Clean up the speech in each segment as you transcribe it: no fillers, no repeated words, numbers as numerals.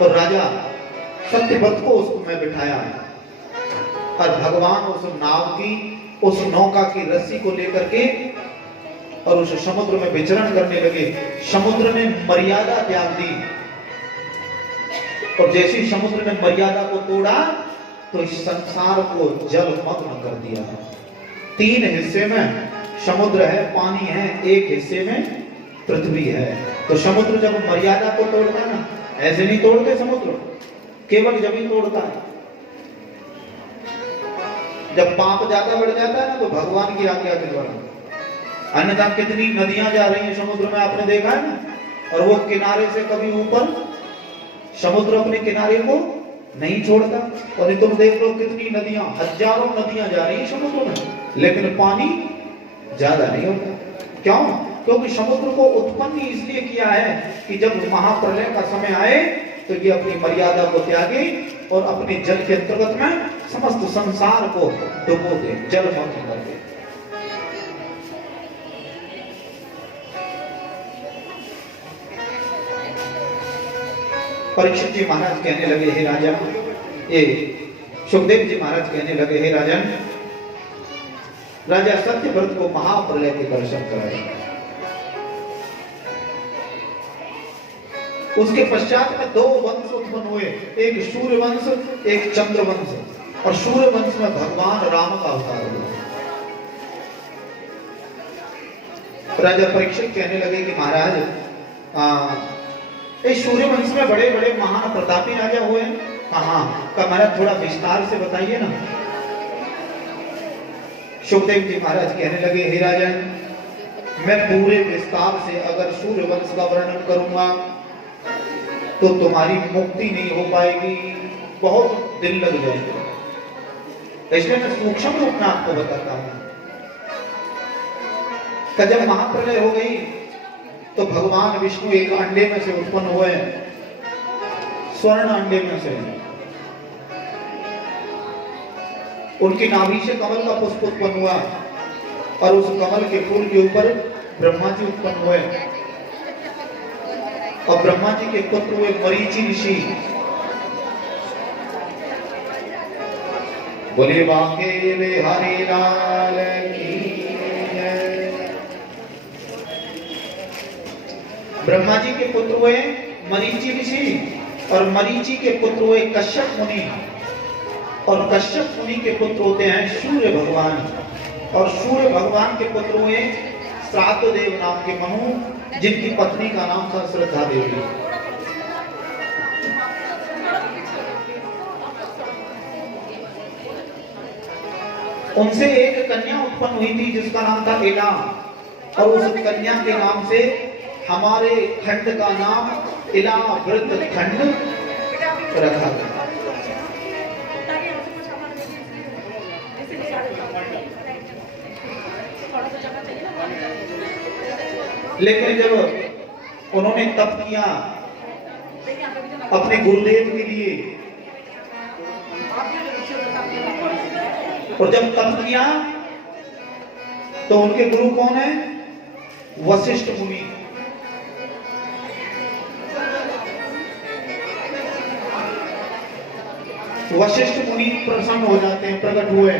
और राजा सत्यव्रत को उसमें बिठाया और भगवान उस नाव की, उस नौका की रस्सी को लेकर के और उस समुद्र में विचरण करने लगे। समुद्र ने मर्यादा त्याग दी और जैसे ही समुद्र ने मर्यादा को तोड़ा तो इस संसार को जलमग्न कर दिया। 3 हिस्से में समुद्र है, पानी है, एक हिस्से में पृथ्वी है। तो समुद्र जब मर्यादा को तोड़ता है ना, ऐसे नहीं तोड़ते समुद्र, केवल जब ही तोड़ता है जब पाप ज्यादा बढ़ जाता है ना, तो भगवान की आज्ञा के द्वारा। अन्यथा कितनी नदियां जा रही हैं समुद्र में, आपने देखा है ना, और वो किनारे से कभी ऊपर, समुद्र अपने किनारे को नहीं छोड़ता। और तुम देख लो कितनी नदियां, हजारों नदियां जा रही हैं समुद्र में, लेकिन पानी ज्यादा नहीं होता। क्यों? क्योंकि समुद्र को उत्पन्न इसलिए किया है कि जब महाप्रलय का समय आए तो ये अपनी मर्यादा को त्यागे और अपने जल के अंतर्गत में समस्त संसार को डुबो दे, जलमग्न कर दे। परीक्षित जी महाराज कहने लगे, हे राजन, ये सुखदेव जी महाराज कहने लगे, हे राजन, राजा सत्यव्रत को महाप्रलय के दर्शन कराए। उसके पश्चात में 2 वंश उत्पन्न हुए, एक सूर्य वंश, एक चंद्र वंश। और सूर्य वंश में भगवान राम का अवतार हुआ। राजा परीक्षित कहने लगे कि महाराज, इस सूर्य वंश में बड़े बड़े महान प्रतापी राजा हुए हैं। कहाँ का महाराज, थोड़ा विस्तार से बताइए ना। सुखदेव जी महाराज कहने लगे, हे राजन, मैं पूरे विस्तार से अगर सूर्य वंश का वर्णन करूंगा तो तुम्हारी मुक्ति नहीं हो पाएगी, बहुत दिन लग जाएंगे। इसलिए मैं सूक्ष्म रूप में आपको बताता हूं। जब महाप्रलय हो गई तो भगवान विष्णु एक अंडे में से उत्पन्न हुए, स्वर्ण अंडे में से। उनकी नाभि से कमल का पुष्प उत्पन्न हुआ और उस कमल के फूल के ऊपर ब्रह्मा जी उत्पन्न हुए और ब्रह्मा जी के पुत्र हुए मरीचि ऋषि। बोले बांके बिहारी लाल की जय। ब्रह्मा जी के पुत्र हुए मरीचि ऋषि और मरीचि के पुत्र हुए कश्यप मुनि और कश्यप मुनि के पुत्र होते हैं सूर्य भगवान और सूर्य भगवान के पुत्र हुए श्रातदेव नाम के मनु, जिनकी पत्नी का नाम था श्रद्धा देवी। उनसे एक कन्या उत्पन्न हुई थी जिसका नाम था इला, और उस कन्या के नाम से हमारे खंड का नाम इलावृत खंड रखा गया। लेकिन जब उन्होंने तप किया अपने गुरुदेव के लिए, और जब तप किया तो उनके गुरु कौन है? वशिष्ठ मुनि। वशिष्ठ मुनि प्रसन्न हो जाते हैं, प्रकट हुए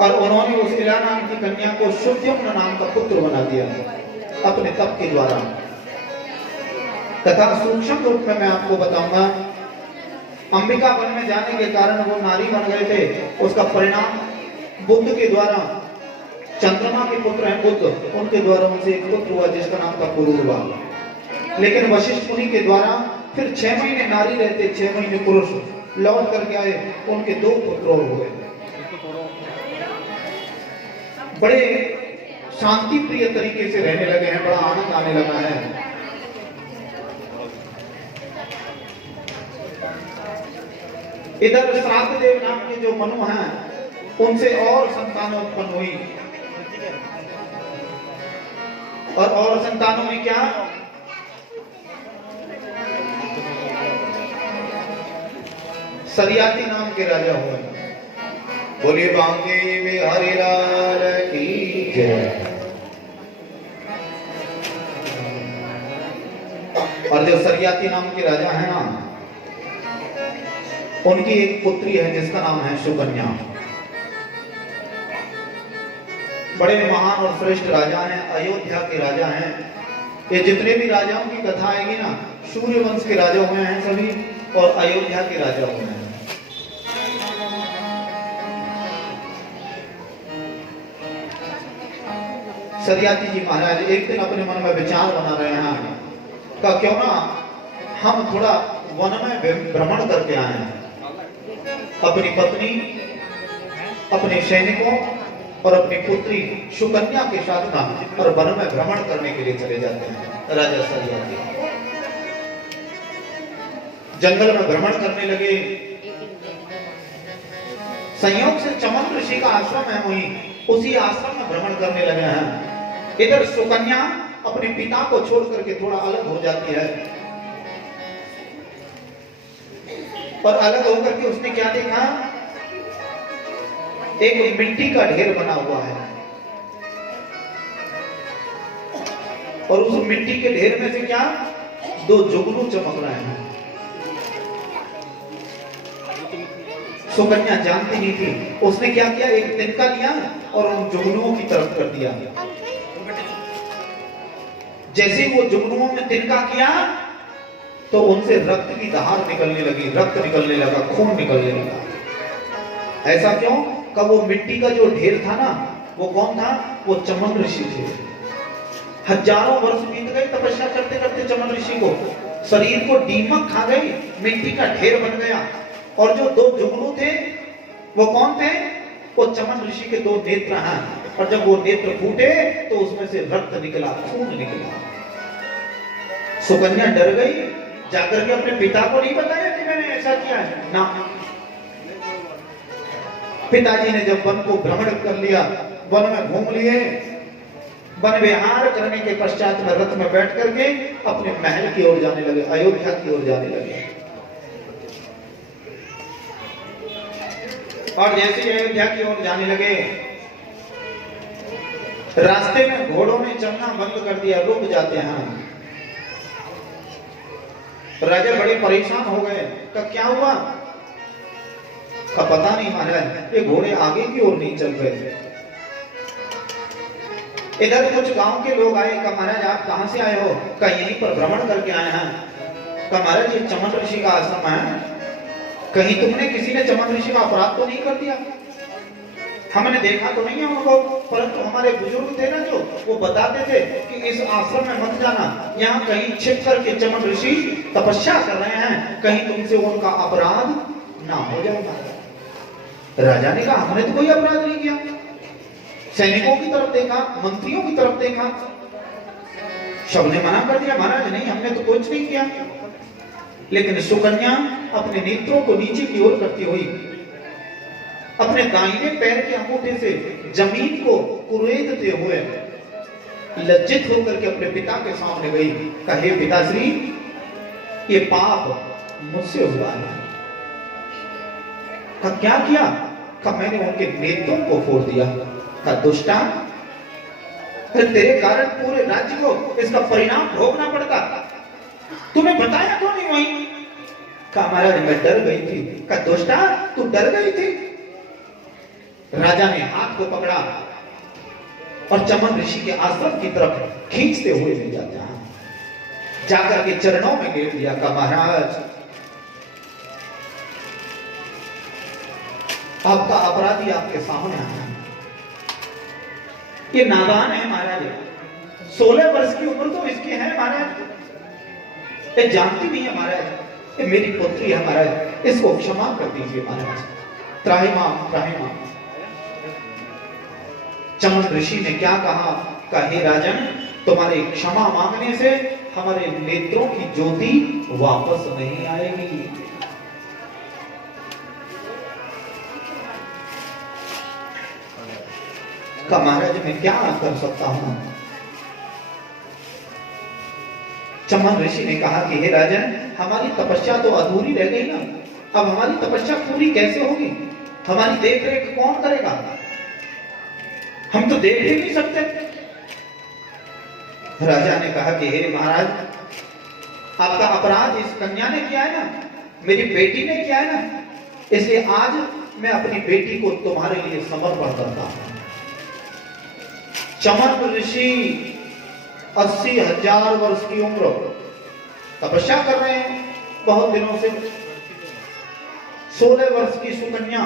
और उन्होंने उस इला नाम की कन्या को शुद्ध्यम्न नाम का पुत्र बना दिया अपने तप के द्वारा। तथा सूक्ष्म रूप में मैं आपको बताऊंगा, अंबिका वन में जाने के कारण वो नारी बन गए थे। उसका परिणाम बुद्ध के द्वारा, चंद्रमा के पुत्र हैं बुद्ध, उनके द्वारा उनसे एक पुत्र हुआ जिसका नाम था पुरुरवा। लेकिन वशिष्ठ मुनि के द्वारा फिर 6 महीने नारी रहते, 6 महीने पुरुष लौट करके आए, उनके 2 पुत्र और हुए। बड़े शांति प्रिय तरीके से रहने लगे हैं, बड़ा आनंद आने लगा है। इधर श्रातदेव नाम के जो मनु हैं, उनसे और संतानें उत्पन्न हुई। और संतानों में क्या? सरियाती नाम के राजा हुए। बोलिए बांके बिहारी लाल की जय। और जो सरियाती नाम के राजा है ना, उनकी एक पुत्री है जिसका नाम है सुकन्या। बड़े महान और श्रेष्ठ राजा हैं, अयोध्या के राजा हैं। ये जितने भी राजाओं की कथा आएगी ना, सूर्य वंश के राजा हुए हैं सभी, और अयोध्या के राजा हुए हैं। सरियाती जी महाराज एक दिन अपने मन में विचार बना रहे हैं का क्यों ना हम थोड़ा वन में भ्रमण करके आए हैं, अपनी पत्नी, अपने सैनिकों और अपनी पुत्री सुकन्या के साथ ना, और वन में भ्रमण करने के लिए चले जाते हैं। राजा सरियाती जंगल में भ्रमण करने लगे। संयोग से चमन ऋषि का आश्रम है, वहीं उसी आश्रम में भ्रमण करने लगे हैं। इधर सुकन्या अपने पिता को छोड़ करके थोड़ा अलग हो जाती है, और अलग होकर के उसने क्या देखा, एक मिट्टी का ढेर बना हुआ है, और उस मिट्टी के ढेर में से क्या, दो जुगनू चमक रहे हैं। सुकन्या जानती नहीं थी, उसने क्या किया, एक तिनका लिया और उन जुगनुओं की तरफ कर दिया। जैसे वो जुगनुओं में तिनका किया तो उनसे रक्त की धार निकलने लगी, रक्त निकलने लगा, खून निकलने लगा। ऐसा क्यों? कब वो मिट्टी का जो ढेर था ना, वो कौन था? वो चमन ऋषि थे। हजारों वर्ष बीत गए तपस्या करते करते चमन ऋषि को, शरीर को दीमक खा गई, मिट्टी का ढेर बन गया। और जो दो जुगनू थे वो कौन थे? वो चमन ऋषि के दो नेत्र हैं, और जब वो नेत्र फूटे तो उसमें से रक्त निकला, खून निकला। सुकन्या डर गई, जाकर के अपने पिता को नहीं बताया कि मैंने ऐसा किया है ना। पिताजी ने जब वन को भ्रमण कर लिया, वन में घूम लिए, वन विहार करने के पश्चात में रथ में बैठ करके अपने महल की ओर जाने लगे, अयोध्या की ओर जाने लगे। और जैसे अयोध्या की ओर जाने लगे, रास्ते में घोड़ों ने चलना बंद कर दिया, रुक जाते हैं। राजा बड़े परेशान हो गए, तो क्या हुआ? का पता नहीं महाराज, ये घोड़े आगे की ओर नहीं चल रहे। इधर कुछ गांव के लोग आए, का महाराज आप कहां से आए हो? का यहीं पर भ्रमण करके आए हैं। का महाराज ये चमन ऋषि का आश्रम है, कहीं तुमने किसी ने चमन ऋषि का अपराध तो नहीं कर दिया? हमने देखा तो नहीं है उनको, परंतु हमारे बुजुर्ग थे ना जो, वो बताते थे कि इस आश्रम में मत जाना, यहाँ कहीं छिप करके चमन ऋषि तपस्या कर रहे हैं, कहीं तुमसे उनका अपराध ना हो जाएगा। राजा ने कहा हमने तो कोई अपराध नहीं किया। सैनिकों की तरफ देखा, मंत्रियों की तरफ देखा, सबने मना कर दिया, महाराज नहीं हमने तो कुछ नहीं किया। लेकिन सुकन्या अपने नेत्रों को नीचे की ओर करती हुई अपने दाहिने पैर के अंगूठे से जमीन को कुरेदते हुए लज्जित होकर के अपने पिता के सामने गई। कहे पिताश्री, ये पाप मुझसे हुआ है। का क्या किया? का मैंने उनके नेत्रों को फोड़ दिया। का दुष्टा, तेरे कारण पूरे राज्य को इसका परिणाम भोगना पड़ता, तुम्हें बताया क्यों नहीं? वहीं का महाराज मैं डर गई थी। का दुष्टा, तू डर गई थी? राजा ने हाथ को पकड़ा और चमन ऋषि के आश्रम की तरफ खींचते हुए ले जाता है, जाकर के चरणों में गिर दिया। का महाराज आपका अपराधी आपके सामने आया, ये नादान है महाराज, 16 वर्ष की उम्र तो इसकी है महाराज, ये जानती नहीं है महाराज, ये मेरी पुत्री है महाराज, इसको क्षमा कर दीजिए महाराज, त्राहिमाम त्राहिमाम। चमन ऋषि ने क्या कहा? हे राजन, तुम्हारे क्षमा मांगने से हमारे नेत्रों की ज्योति वापस नहीं आएगी। का महाराज मैं क्या कर सकता हूं? चमन ऋषि ने कहा कि हे राजन, हमारी तपस्या तो अधूरी रह गई ना, अब हमारी तपस्या पूरी कैसे होगी? हमारी देख रेख कौन करेगा? हम तो देख ही नहीं सकते। राजा ने कहा कि हे महाराज, आपका अपराध इस कन्या ने किया है ना, मेरी बेटी ने किया है ना, इसलिए आज मैं अपनी बेटी को तुम्हारे लिए समर्पण करता हूं। चमन ऋषि 80,000 वर्ष की उम्र तपस्या कर रहे हैं बहुत दिनों से। 16 वर्ष की सुकन्या,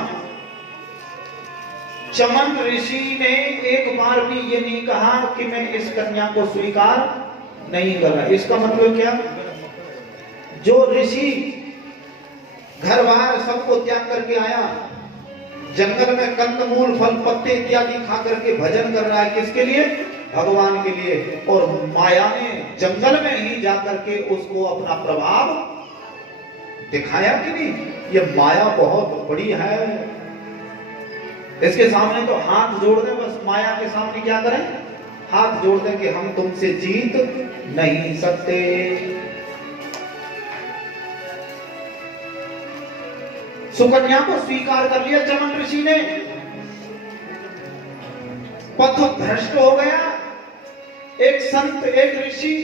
चमन ऋषि ने एक बार भी ये नहीं कहा कि मैं इस कन्या को स्वीकार नहीं कर रहा। इसका मतलब क्या? जो ऋषि घर बार सबको त्याग करके आया, जंगल में कंदमूल फल पत्ते इत्यादि खा करके भजन कर रहा है, किसके लिए? भगवान के लिए। और माया ने जंगल में ही जाकर के उसको अपना प्रभाव दिखाया कि नहीं? ये माया बहुत बड़ी है, इसके सामने तो हाथ जोड़ दे, बस माया के सामने क्या करें? हाथ जोड़ दे कि हम तुमसे जीत नहीं सकते। सुकन्या को स्वीकार कर लिया चमन ऋषि ने, पथ भ्रष्ट हो गया। एक संत, एक ऋषि,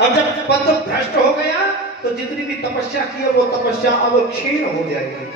अब जब पथ भ्रष्ट हो गया तो जितनी भी तपस्या की है वो तपस्या अब क्षीण हो जाएगी।